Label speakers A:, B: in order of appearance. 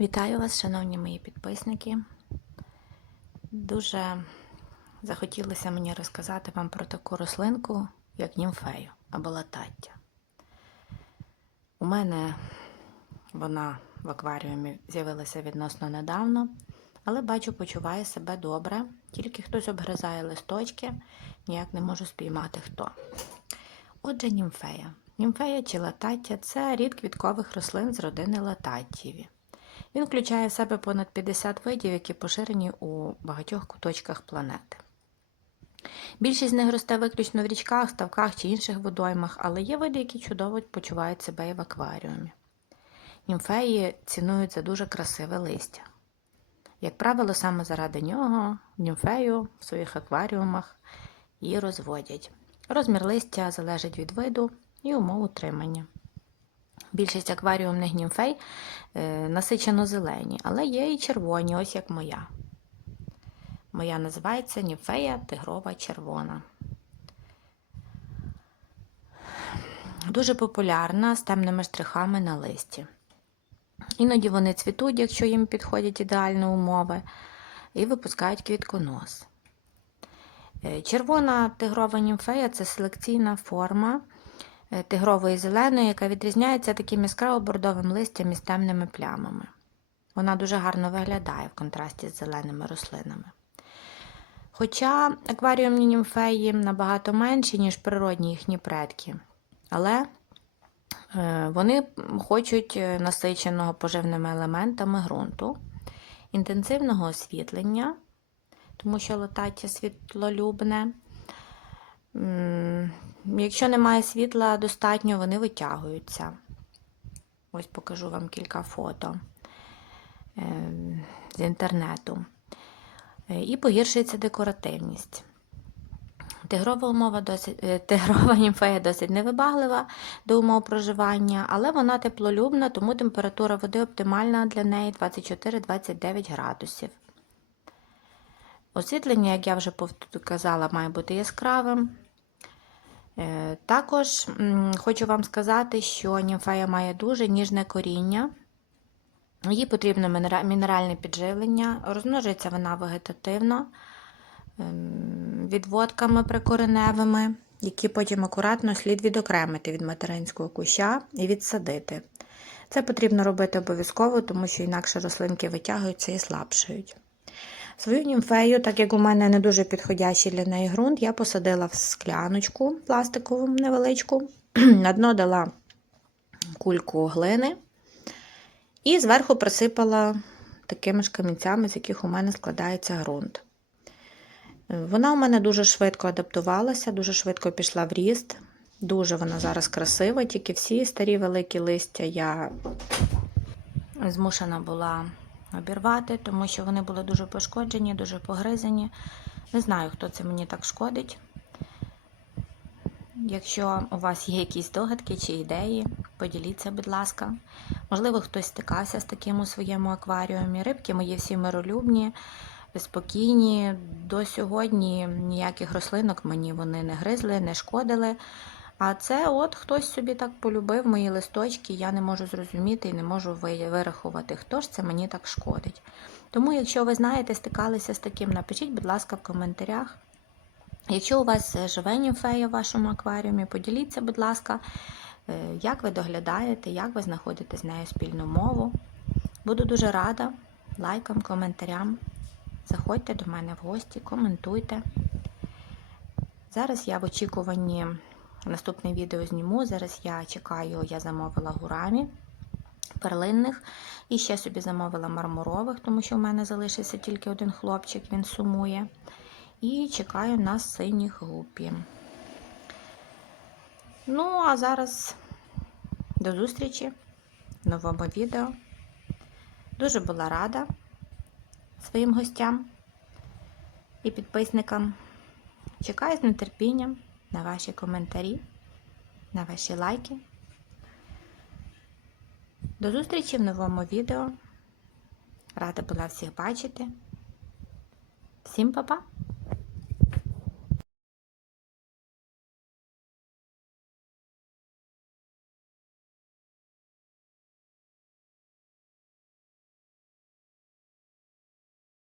A: Вітаю вас, шановні мої підписники. Дуже захотілося мені розказати вам про таку рослинку, як німфею або латаття. У мене вона в акваріумі з'явилася відносно недавно, але бачу, почуває себе добре, тільки хтось обгризає листочки, ніяк не можу спіймати хто. Отже, німфея. Німфея чи латаття це рід квіткових рослин з родини лататтєві. Він включає в себе понад 50 видів, які поширені у багатьох куточках планети. Більшість з них росте виключно в річках, ставках чи інших водоймах, але є види, які чудово почувають себе і в акваріумі. Німфеї цінують за дуже красиве листя. Як правило, саме заради нього німфею в своїх акваріумах і розводять. Розмір листя залежить від виду і умов утримання. Більшість акваріумних німфей е, насичено зелені, але є і червоні, ось як моя. Моя називається німфея тигрова червона. Дуже популярна з темними штрихами на листі. Іноді вони цвітуть, якщо їм підходять ідеальні умови, і випускають квітконос. Е, Червона тигрова німфея це селекційна форма тигрової зеленої, яка відрізняється таким яскраво бордовим листям із темними плямами. Вона дуже гарно виглядає в контрасті з зеленими рослинами. Хоча акваріумні німфеї набагато менші, ніж природні їхні предки, але е, вони хочуть е, насиченого поживними елементами ґрунту, інтенсивного освітлення, тому що латаття світлолюбне. Якщо немає світла достатньо, вони витягуються. Ось покажу вам кілька фото е, з інтернету. Е, І погіршується декоративність. Тигрова умова досить, е, тигрова німфея досить невибаглива до умов проживання, але вона теплолюбна, тому температура води оптимальна для неї 24-29 градусів. Освітлення, як я вже казала, має бути яскравим. Е, Також хочу вам сказати, що німфея має дуже ніжне коріння. Їй потрібно мінеральне підживлення, розмножується вона вегетативно ем, відводками прикореневими, які потім акуратно слід відокремити від материнського куща і відсадити. Це потрібно робити обов'язково, тому що інакше рослинки витягуються і слабшають. Свою німфею, так як у мене не дуже підходящий для неї ґрунт, я посадила в скляночку пластикову невеличку. На дно дала кульку глини і зверху присипала такими ж камінцями, з яких у мене складається ґрунт. Вона у мене дуже швидко адаптувалася, дуже швидко пішла в ріст. Дуже вона зараз красива, тільки всі старі великі листя я змушена була обірвати, тому що вони були дуже пошкоджені, дуже погризані. Не знаю, хто це мені так шкодить. Якщо у вас є якісь догадки чи ідеї, поділіться, будь ласка. Можливо, хтось стикався з таким у своєму акваріумі. Рибки мої всі миролюбні, спокійні. До сьогодні ніяких рослинок мені вони не гризли, не шкодили. А це от хтось собі так полюбив мої листочки, я не можу зрозуміти і не можу вирахувати, хто ж це мені так шкодить. Тому, якщо ви знаєте, стикалися з таким, напишіть, будь ласка, в коментарях. Якщо у вас е, живе німфея в вашому акваріумі, поділіться, будь ласка, е, як ви доглядаєте, як ви знаходите з нею спільну мову. Буду дуже рада лайкам, коментарям. Заходьте до мене в гості, коментуйте. Зараз я в очікуванні наступне відео зніму. Зараз я чекаю, я замовила гурамі перлинних і ще собі замовила мармурових, тому що в мене залишився тільки один хлопчик, він сумує. І чекаю на синіх гупі. Ну, а зараз до зустрічі в новому відео. Дуже була рада своїм гостям і підписникам. Чекаю з нетерпінням на ваші коментарі, на ваші лайки. До зустрічі в новому відео. Рада була всіх бачити. Всім па-па!